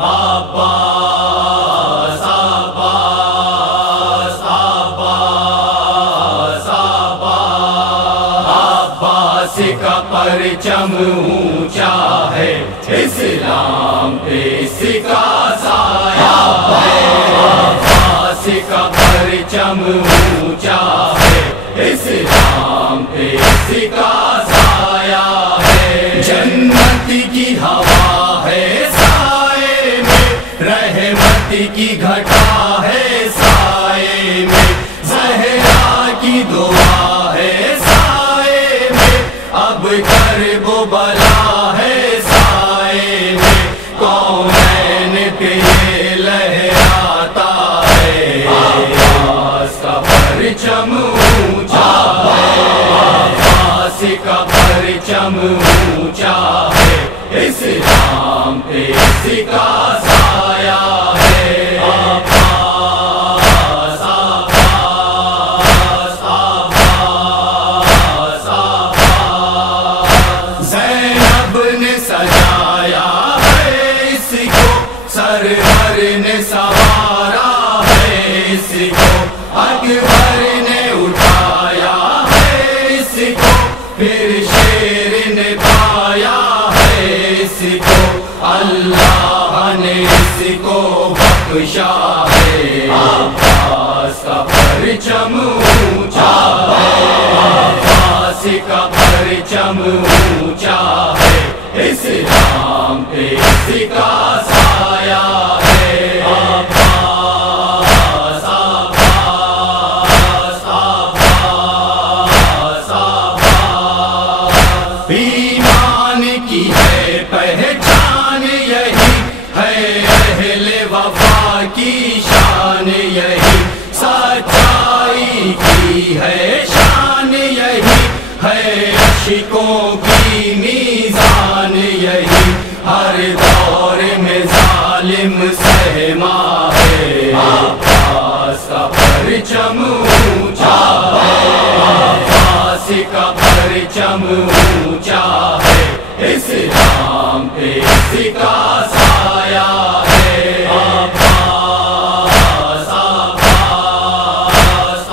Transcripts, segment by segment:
عباس عباس عباس عباس عباس کا پرچم اونچا ہے، اسلام پہ اس کا سایہ ہے۔ عباس کا پرچم اونچا ہے، اسلام پہ اس کا سایہ ہے۔ جنت کی ہوا ہے سائے میں، رحمت کی گھٹا ہے سائے میں، زہرا کی دعا ہے سائے میں، اب کرب و بلا ہے سائے میں، کونین پہ یہ لہراتا ہے۔ عباس کا پرچم اونچا ہے، عباس کا پرچم اونچا ہے، اسلام پہ اس کا سایہ ہے۔ عباس عباس عباس عباس زینب نے سجایا ہے اس کو، سرور نے سوارا ہے اس کو، اکبر نے اٹھایا ہے اس کو، پھر شیر نے پایا ہے اس کو، اللہ نے اس کو بخشا ہے۔ عباس کا پرچم اونچا ہے، عباس کا پرچم اونچا ہے، اسلام پہ اس کا سایہ ہے۔ عباس عباس عباس عباس ایمان کی ہے پہچان یہی ہے، اہل وفا کی شان یہی، سچائی کی ہے شان یہی ہے، عشقوں کی میزان یہی، ہر دور میں ظالم سہما ہے۔ عباس کا پرچم اونچا ہے، عباس کا پرچم اونچا ہے، اسلام پہ اس کا سایہ ہے۔ عباس عباس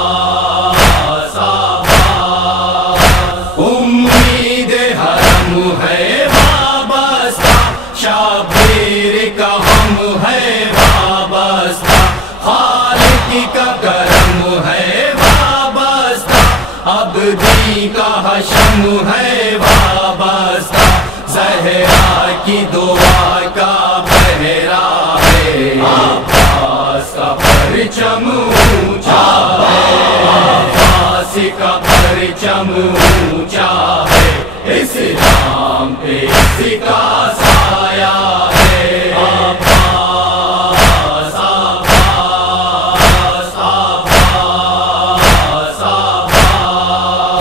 عباس عباس امید حرم ہے وابستہ، شبیر کا ہم ہے وابستہ، خالق کا کرم ہے وابستہ، عبدی کا حشم ہے وابستہ، زہرا کی دعا کا پہرا ہے۔ عباس کا پرچم اونچا ہے، عباس کا پرچم اونچا ہے، اسلام پہ اس کا سایہ ہے۔ عباس عباس عباس عباس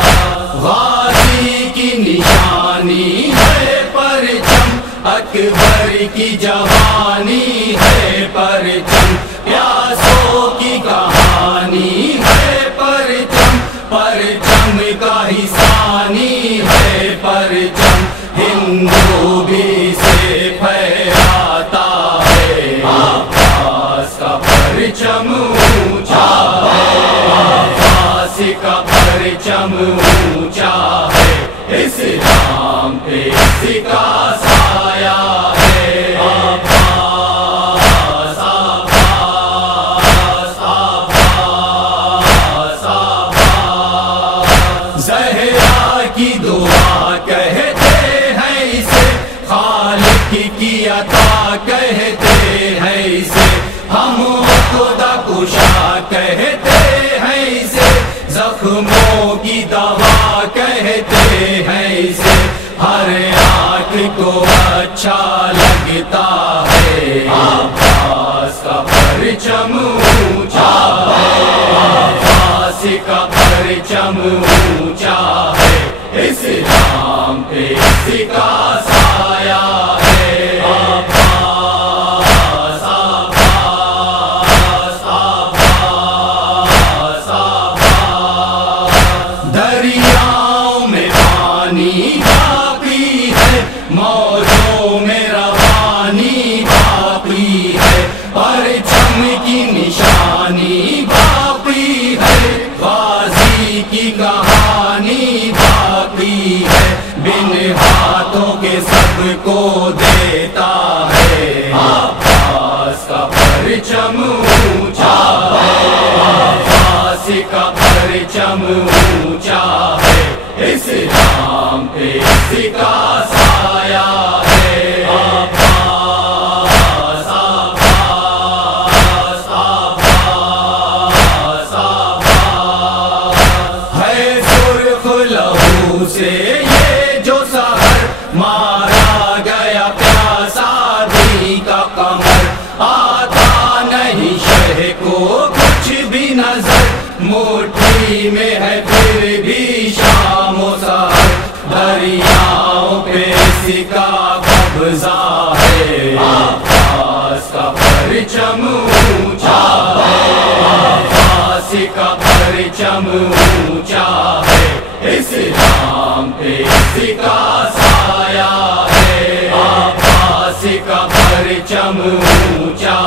غازی کی نشانی ہے پرچم، اکبر کی جوانی ہے پرچم، پیاسوں کی کہانی ہے پرچم، پرچم کا ہی ثانی ہے پرچم، ہندو بھی سے پھیلاتا ہے۔ عباس کا پرچم اونچا ہے، عباس کا پرچم اونچا ہے، اسلام پہ اس کا سایہ ہے۔ عباس عباس عباس عباس زہرا کی دعا کہتے ہیں اسے، خالق کی عطا کہتے ہیں اسے، ہم خدا کشا کہتے ہیں اسے، زخموں کی دوا کہتے ہیں اسے، ہر آنکھ کو اچھا لگتا ہے۔ عباس کا پرچم اونچا ہے، عباس کا پرچم اونچا ہے، اسلام پہ اس کا سایہ ہے۔ عباس عباس عباس عباس دریاؤں میں پانی باقی ہے، موجوں میں روانی ہاتھوں کے سب کو دیتا ہے، عباس کا پرچم اونچا ہے، عباس کا پرچم اونچا ہے، اسلام پہ اس کا سایہ ہے، عباس عباس عباس عباس ہے، سرخ لہو سے یہ جو سحر مارا گیا پیاسا دل کا قمر، آتا نہیں شہ کو کچھ بھی نظر، مٹھی میں ہے پھر بھی شام و سحر، دریاؤں پہ اس کا قبضہ ہے، عباس کا پرچم اونچا ہے، عباس کا پرچم اونچا ہے، اسلام پہ اس کا سایہ ہے، عباس کا پرچم اونچا